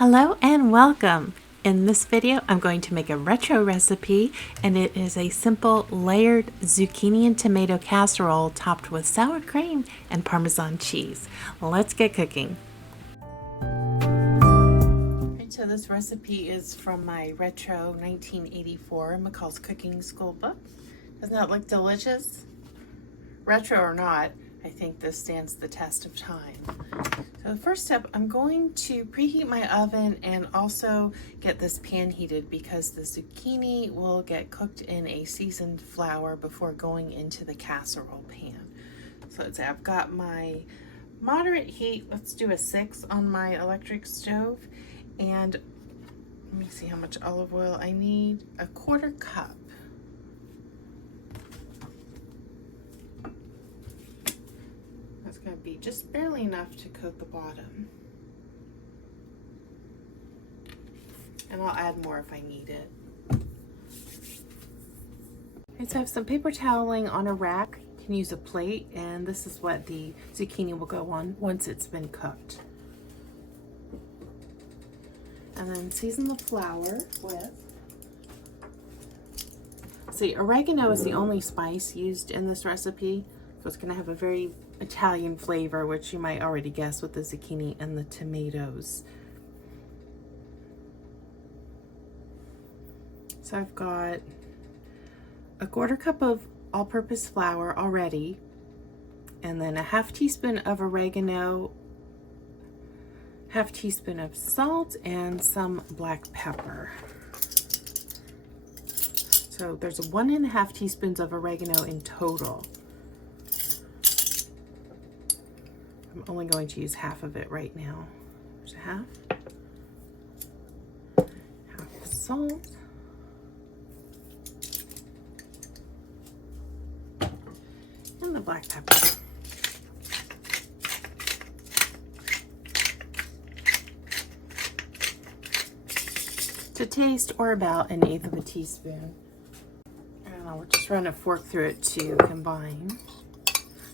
Hello and welcome! In this video I'm going to make a retro recipe, and it is a simple layered zucchini and tomato casserole topped with sour cream and Parmesan cheese. Let's get cooking. So this recipe is from my retro 1984 McCall's Cooking School book. Doesn't that look delicious? Retro or not, I think this stands the test of time. So the first step, I'm going to preheat my oven and also get this pan heated because the zucchini will get cooked in a seasoned flour before going into the casserole pan. So let's say I've got my moderate heat. Let's do a 6 on my electric stove. And let me see how much olive oil I need. 1/4 cup. That's going to be just barely enough to coat the bottom. And I'll add more if I need it. Okay, so I have some paper toweling on a rack. You can use a plate, and this is what the zucchini will go on once it's been cooked. And then season the flour with, see, oregano is the only spice used in this recipe, so it's going to have a very Italian flavor, which you might already guess with the zucchini and the tomatoes. So I've got 1/4 cup of all-purpose flour already, and then a 1/2 teaspoon of oregano, 1/2 teaspoon of salt, and some black pepper. So there's 1.5 teaspoons of oregano in total. I'm only going to use half of it right now. There's half salt, and the black pepper. To taste, or about 1/8 teaspoon. And I'll just run a fork through it to combine.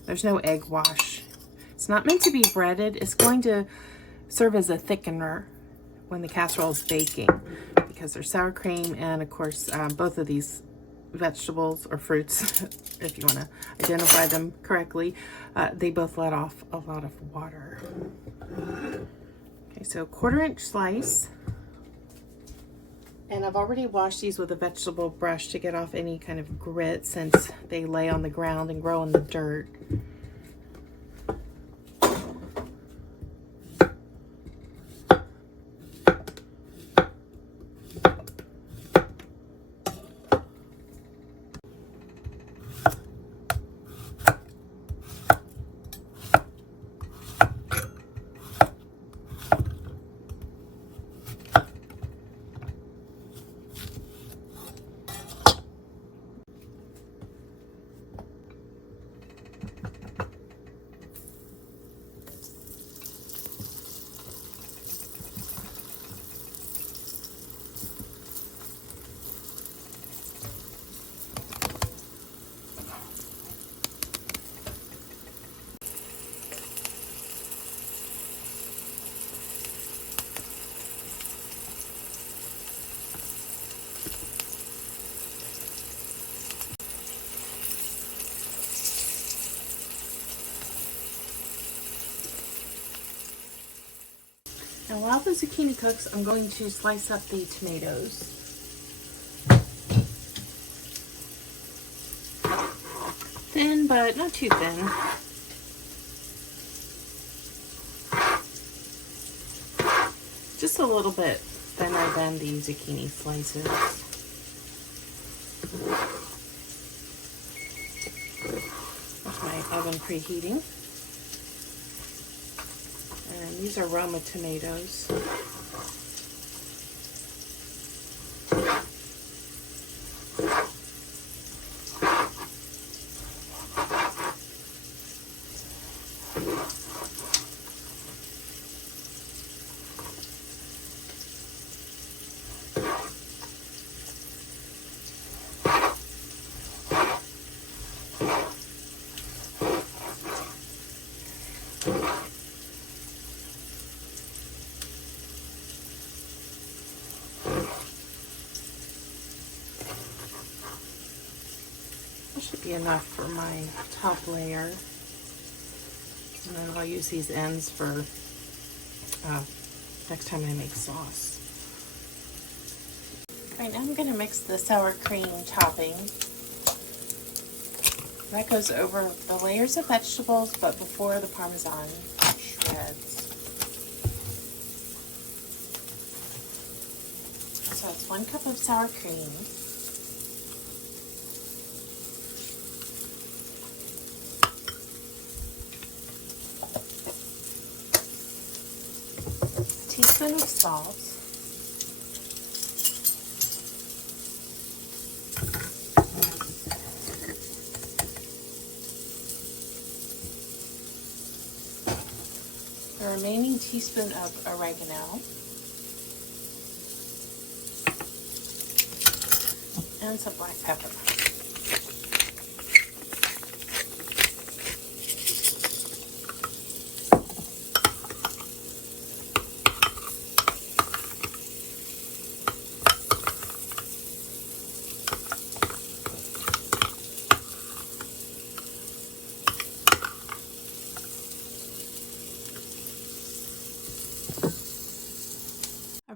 There's no egg wash. It's not meant to be breaded. It's going to serve as a thickener when the casserole is baking, because there's sour cream and, of course, both of these vegetables or fruits, if you want to identify them correctly, they both let off a lot of water. Okay, so 1/4 inch slice. And I've already washed these with a vegetable brush to get off any kind of grit, since they lay on the ground and grow in the dirt. Now while the zucchini cooks, I'm going to slice up the tomatoes. Thin, but not too thin. Just a little bit thinner than the zucchini slices. There's my oven preheating. And these are Roma tomatoes. That should be enough for my top layer. And then I'll use these ends for next time I make sauce. Right now I'm going to mix the sour cream topping. That goes over the layers of vegetables, but before the Parmesan shreds. So it's 1 cup of sour cream. A teaspoon of salt. The remaining teaspoon of oregano. And some black pepper.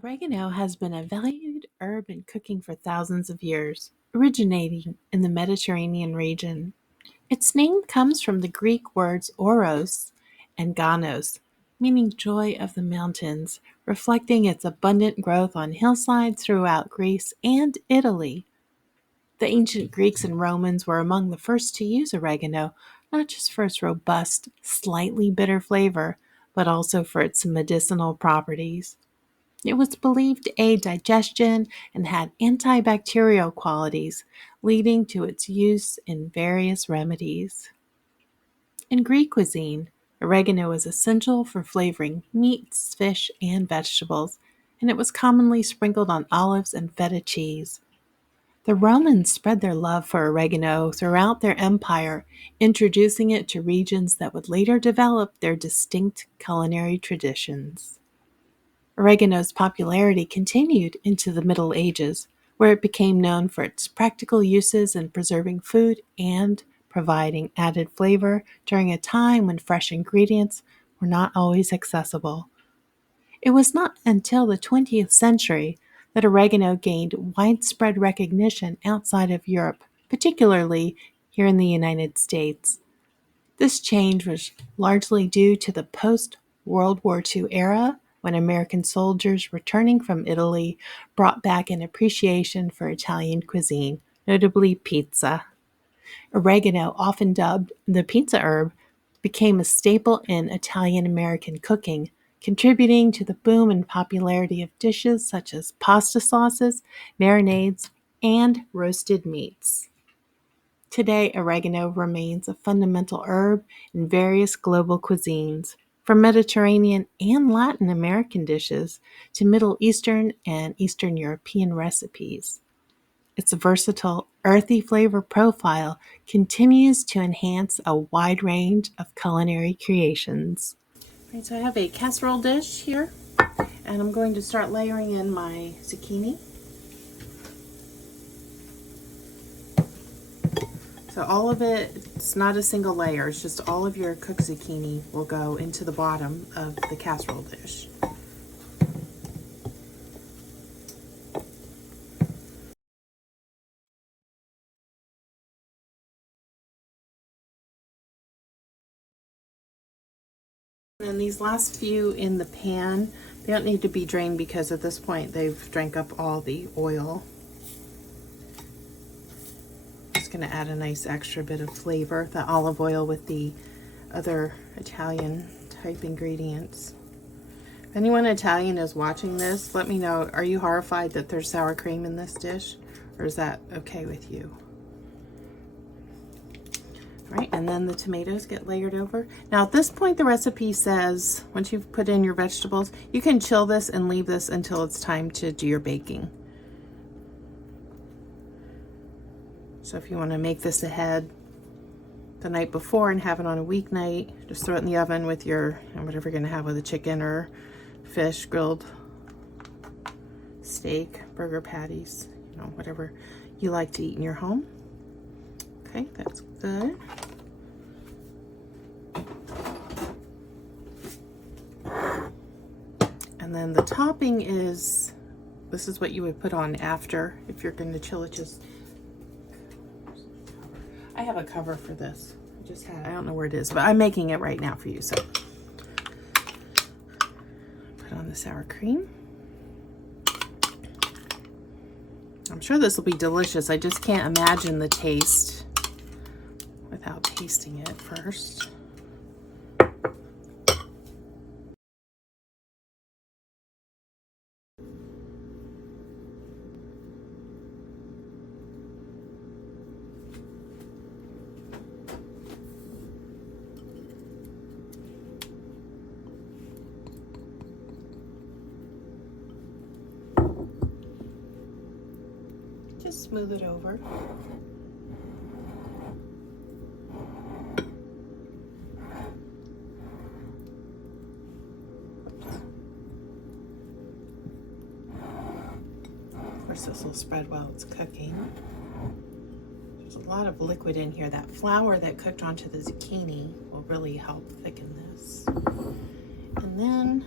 Oregano has been a valued herb in cooking for thousands of years, originating in the Mediterranean region. Its name comes from the Greek words oros and ganos, meaning joy of the mountains, reflecting its abundant growth on hillsides throughout Greece and Italy. The ancient Greeks and Romans were among the first to use oregano, not just for its robust, slightly bitter flavor, but also for its medicinal properties. It was believed to aid digestion and had antibacterial qualities, leading to its use in various remedies. In Greek cuisine, oregano was essential for flavoring meats, fish, and vegetables, and it was commonly sprinkled on olives and feta cheese. The Romans spread their love for oregano throughout their empire, introducing it to regions that would later develop their distinct culinary traditions. Oregano's popularity continued into the Middle Ages, where it became known for its practical uses in preserving food and providing added flavor during a time when fresh ingredients were not always accessible. It was not until the 20th century that oregano gained widespread recognition outside of Europe, particularly here in the United States. This change was largely due to the post-World War II era, when American soldiers returning from Italy brought back an appreciation for Italian cuisine, notably pizza. Oregano, often dubbed the pizza herb, became a staple in Italian-American cooking, contributing to the boom and popularity of dishes such as pasta sauces, marinades, and roasted meats. Today, oregano remains a fundamental herb in various global cuisines, from Mediterranean and Latin American dishes to Middle Eastern and Eastern European recipes. Its versatile, earthy flavor profile continues to enhance a wide range of culinary creations. Right, so I have a casserole dish here, and I'm going to start layering in my zucchini. So all of it's not a single layer, it's just all of your cooked zucchini will go into the bottom of the casserole dish. And then these last few in the pan, they don't need to be drained because at this point they've drank up all the oil. Just going to add a nice extra bit of flavor, the olive oil with the other Italian type ingredients. If anyone Italian is watching this, let me know, are you horrified that there's sour cream in this dish? Or is that okay with you? All right, and then the tomatoes get layered over. Now at this point the recipe says, once you've put in your vegetables, you can chill this and leave this until it's time to do your baking. So if you want to make this ahead the night before and have it on a weeknight, just throw it in the oven with your, whatever you're going to have with a chicken or fish, grilled steak, burger patties, whatever you like to eat in your home. Okay, that's good. And then the topping is, this is what you would put on after if you're going to chill it. Just, I have a cover for this. I don't know where it is, but I'm making it right now for you. So put on the sour cream. I'm sure this will be delicious. I just can't imagine the taste without tasting it first. Just smooth it over. Of course, this will spread while it's cooking. There's a lot of liquid in here. That flour that cooked onto the zucchini will really help thicken this. And then,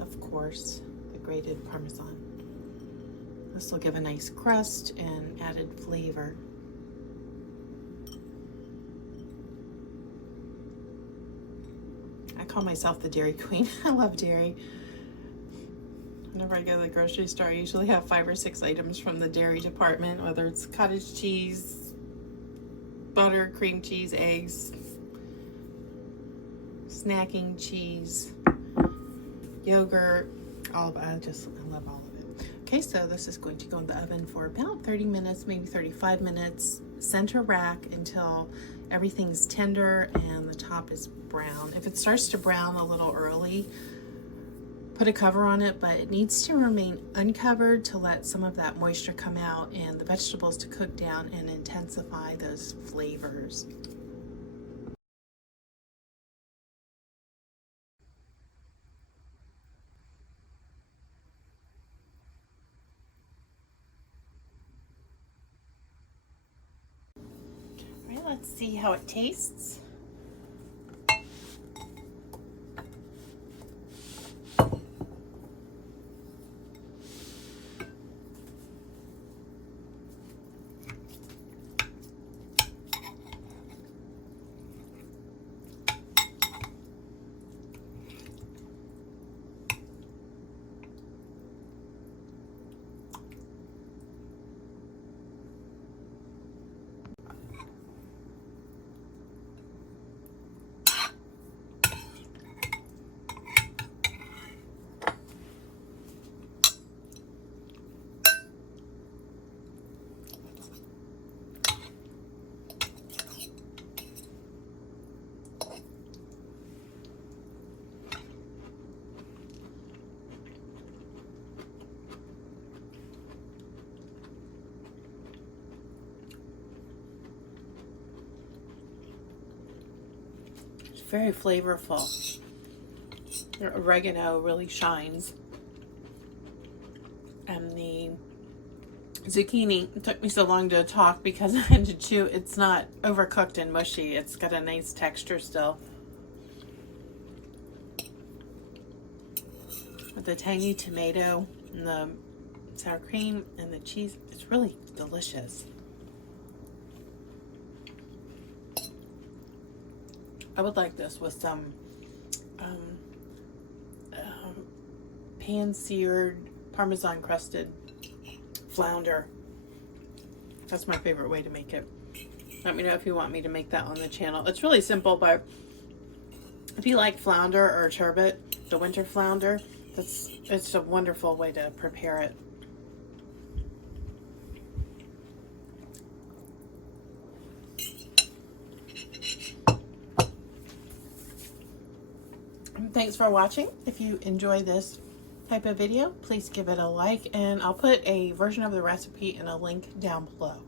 of course, the grated Parmesan. This will give a nice crust and added flavor. I call myself the dairy queen. I love dairy. Whenever I go to the grocery store, I usually have 5 or 6 items from the dairy department, whether it's cottage cheese, butter, cream cheese, eggs, snacking cheese, yogurt, all of it. I love all of it. Okay, so this is going to go in the oven for about 30 minutes, maybe 35 minutes. Center rack until everything's tender and the top is brown. If it starts to brown a little early, put a cover on it, but it needs to remain uncovered to let some of that moisture come out and the vegetables to cook down and intensify those flavors. All right, let's see how it tastes. Very flavorful. The oregano really shines. And the zucchini, it took me so long to talk because I had to chew. It's not overcooked and mushy. It's got a nice texture still. With the tangy tomato and the sour cream and the cheese, it's really delicious. I would like this with some pan-seared Parmesan crusted flounder. That's my favorite way to make it. Let me know if you want me to make that on the channel. It's really simple, but if you like flounder or turbot, the winter flounder, it's a wonderful way to prepare it. Thanks for watching. If you enjoy this type of video, please give it a like, and I'll put a version of the recipe and a link down below.